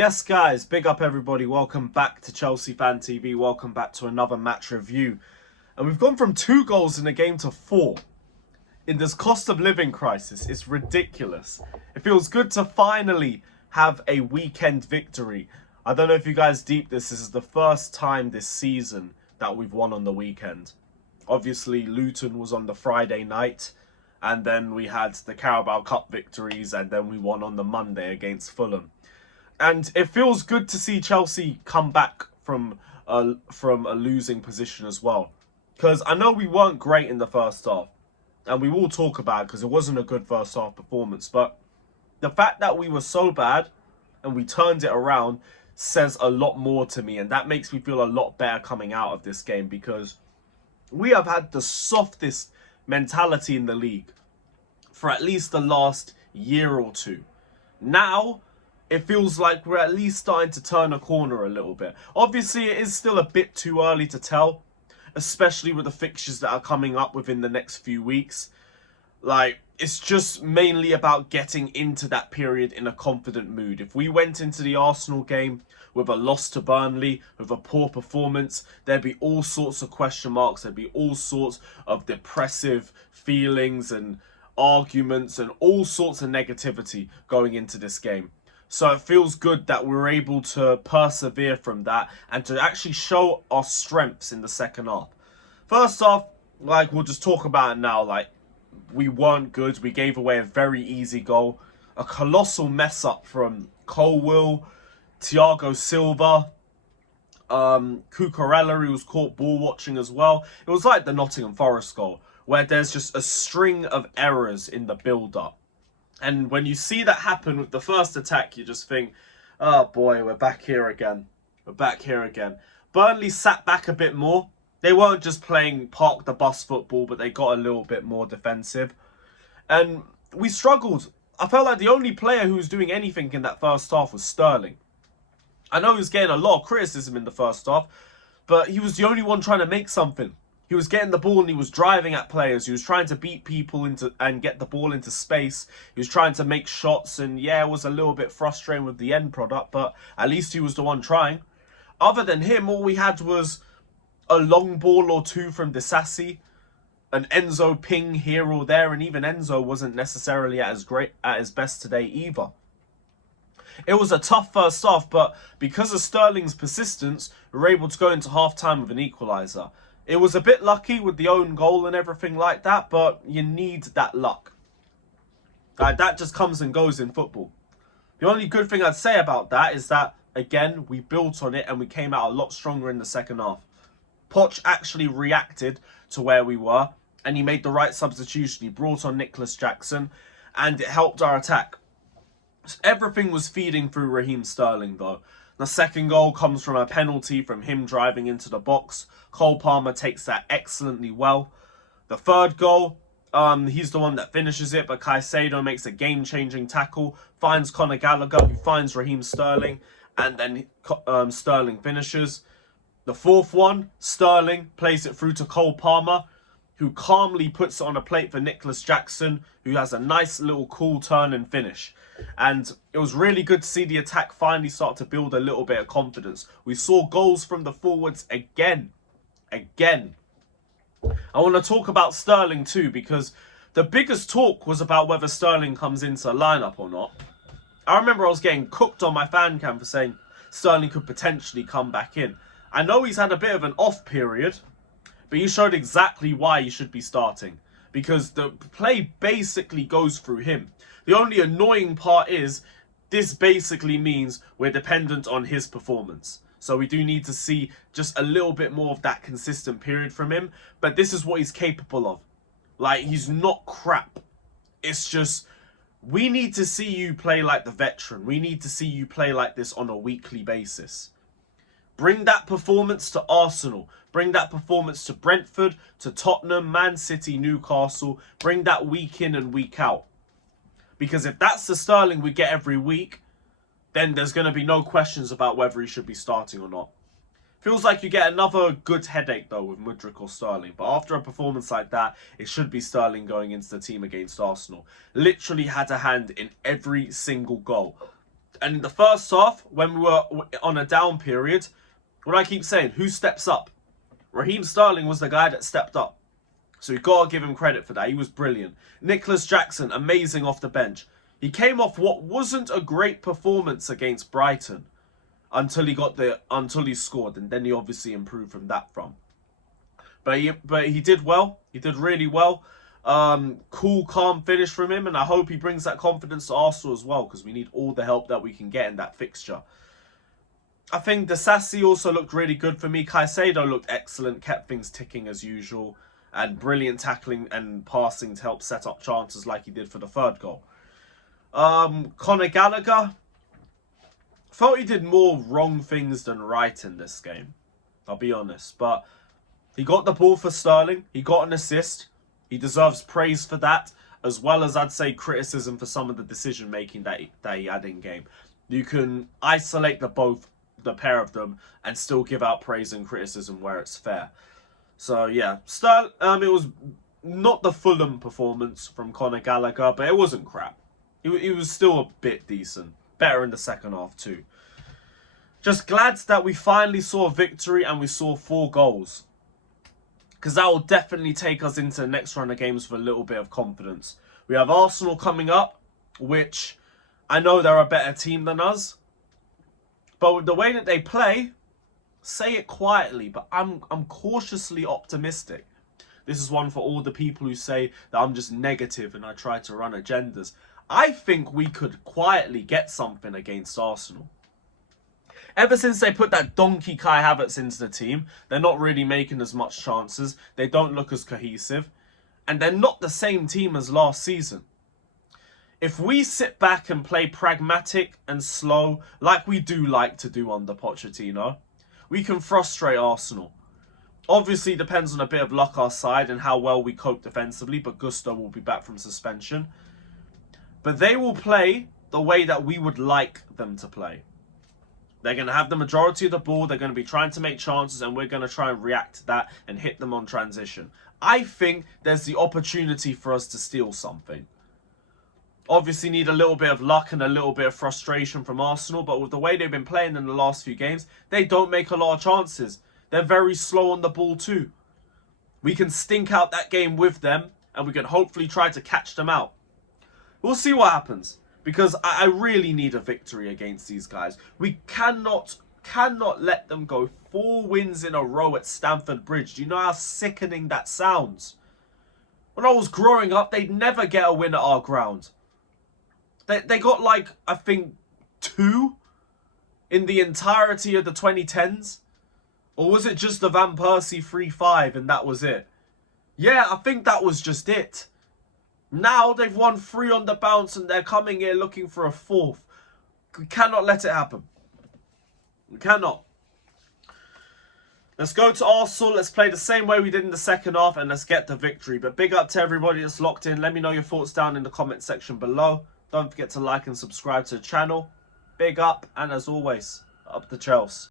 Yes guys, big up everybody, welcome back to Chelsea Fan TV, welcome back to another match review. And we've gone from 2 goals in a game to 4. In this cost of living crisis, it's ridiculous. It feels good to finally have a weekend victory. I don't know if you guys deep this is the first time this season that we've won on the weekend. Obviously Luton was on the Friday night, and then we had the Carabao Cup victories, and then we won on the Monday against Fulham. And it feels good to see Chelsea come back from a losing position as well. Because I know we weren't great in the first half. And we will talk about it because it wasn't a good first half performance. But the fact that we were so bad and we turned it around says a lot more to me. And that makes me feel a lot better coming out of this game. Because we have had the softest mentality in the league for at least the last year or two. Now it feels like we're at least starting to turn a corner a little bit. Obviously, it is still a bit too early to tell, especially with the fixtures that are coming up within the next few weeks. Like, it's just mainly about getting into that period in a confident mood. If we went into the Arsenal game with a loss to Burnley, with a poor performance, there'd be all sorts of question marks. There'd be all sorts of depressive feelings and arguments and all sorts of negativity going into this game. So it feels good that we're able to persevere from that and to actually show our strengths in the second half. First off, like, we'll just talk about it now. Like, we weren't good. We gave away a very easy goal. A colossal mess up from Colwill, Thiago Silva, Cucurella, who was caught ball watching as well. It was like the Nottingham Forest goal, where there's just a string of errors in the build-up. And when you see that happen with the first attack, you just think, oh boy, we're back here again. We're back here again. Burnley sat back a bit more. They weren't just playing park the bus football, but they got a little bit more defensive. And we struggled. I felt like the only player who was doing anything in that first half was Sterling. I know he was getting a lot of criticism in the first half, but he was the only one trying to make something. He was getting the ball and he was driving at players. He was trying to beat people into and get the ball into space. He was trying to make shots, and yeah, it was a little bit frustrating with the end product, but at least he was the one trying. Other than him, all we had was a long ball or two from Disasi, an Enzo ping here or there, and even Enzo wasn't necessarily at his best today either. It was a tough first half, but because of Sterling's persistence, we were able to go into half-time with an equaliser. It was a bit lucky with the own goal and everything like that, but you need that luck. Like, that just comes and goes in football. The only good thing I'd say about that is that, again, we built on it and we came out a lot stronger in the second half. Poch actually reacted to where we were, and he made the right substitution. He brought on Nicholas Jackson, and it helped our attack. Everything was feeding through Raheem Sterling, though. The second goal comes from a penalty from him driving into the box. Cole Palmer takes that excellently well. The third goal, he's the one that finishes it, but Caicedo makes a game-changing tackle, finds Conor Gallagher, who finds Raheem Sterling, and then Sterling finishes. The fourth one, Sterling plays it through to Cole Palmer, who calmly puts it on a plate for Nicholas Jackson, who has a nice little cool turn and finish. And it was really good to see the attack finally start to build a little bit of confidence. We saw goals from the forwards again. I want to talk about Sterling too, because the biggest talk was about whether Sterling comes into a lineup or not. I remember I was getting cooked on my Fancam for saying Sterling could potentially come back in. I know he's had a bit of an off period, but you showed exactly why he should be starting, because the play basically goes through him. The only annoying part is this basically means we're dependent on his performance. So we do need to see just a little bit more of that consistent period from him. But this is what he's capable of. Like, he's not crap. It's just, we need to see you play like the veteran. We need to see you play like this on a weekly basis. Bring that performance to Arsenal. Bring that performance to Brentford, to Tottenham, Man City, Newcastle. Bring that week in and week out. Because if that's the Sterling we get every week, then there's going to be no questions about whether he should be starting or not. Feels like you get another good headache, though, with Mudryk or Sterling. But after a performance like that, it should be Sterling going into the team against Arsenal. Literally had a hand in every single goal. And in the first half, when we were on a down period, what I keep saying, who steps up? Raheem Sterling was the guy that stepped up. So you've got to give him credit for that. He was brilliant. Nicholas Jackson, amazing off the bench. He came off what wasn't a great performance against Brighton until he scored, and then he obviously improved from that front. But he did well. He did really well. Cool, calm finish from him, and I hope he brings that confidence to Arsenal as well, because we need all the help that we can get in that fixture. I think Disasi also looked really good for me. Caicedo looked excellent, kept things ticking as usual, and brilliant tackling and passing to help set up chances like he did for the third goal. Conor Gallagher, felt he did more wrong things than right in this game, I'll be honest. But he got the ball for Sterling, he got an assist, he deserves praise for that, as well as I'd say criticism for some of the decision making that he had in game. You can isolate the pair of them and still give out praise and criticism where it's fair. So yeah, it was not the Fulham performance from Conor Gallagher, but it wasn't crap. He was still a bit decent. Better in the second half too. Just glad that we finally saw a victory and we saw 4 goals. Because that will definitely take us into the next run of games with a little bit of confidence. We have Arsenal coming up, which I know they're a better team than us. But with the way that they play, say it quietly, but I'm cautiously optimistic. This is one for all the people who say that I'm just negative and I try to run agendas. I think we could quietly get something against Arsenal. Ever since they put that donkey Kai Havertz into the team, they're not really making as much chances. They don't look as cohesive. And they're not the same team as last season. If we sit back and play pragmatic and slow, like we do like to do under Pochettino, we can frustrate Arsenal. Obviously, depends on a bit of luck our side and how well we cope defensively, but Gusto will be back from suspension. But they will play the way that we would like them to play. They're going to have the majority of the ball, they're going to be trying to make chances, and we're going to try and react to that and hit them on transition. I think there's the opportunity for us to steal something. Obviously need a little bit of luck and a little bit of frustration from Arsenal, but with the way they've been playing in the last few games, they don't make a lot of chances. They're very slow on the ball too. We can stink out that game with them, and we can hopefully try to catch them out. We'll see what happens, because I really need a victory against these guys. We cannot let them go 4 wins in a row at Stamford Bridge. Do you know how sickening that sounds? When I was growing up, they'd never get a win at our ground. They got like, I think, 2 in the entirety of the 2010s. Or was it just the Van Persie 3-5 and that was it? Yeah, I think that was just it. Now they've won 3 on the bounce and they're coming here looking for a 4th. We cannot let it happen. We cannot. Let's go to Arsenal. Let's play the same way we did in the second half and let's get the victory. But big up to everybody that's locked in. Let me know your thoughts down in the comment section below. Don't forget to like and subscribe to the channel. Big up, and as always, up the Chelsea.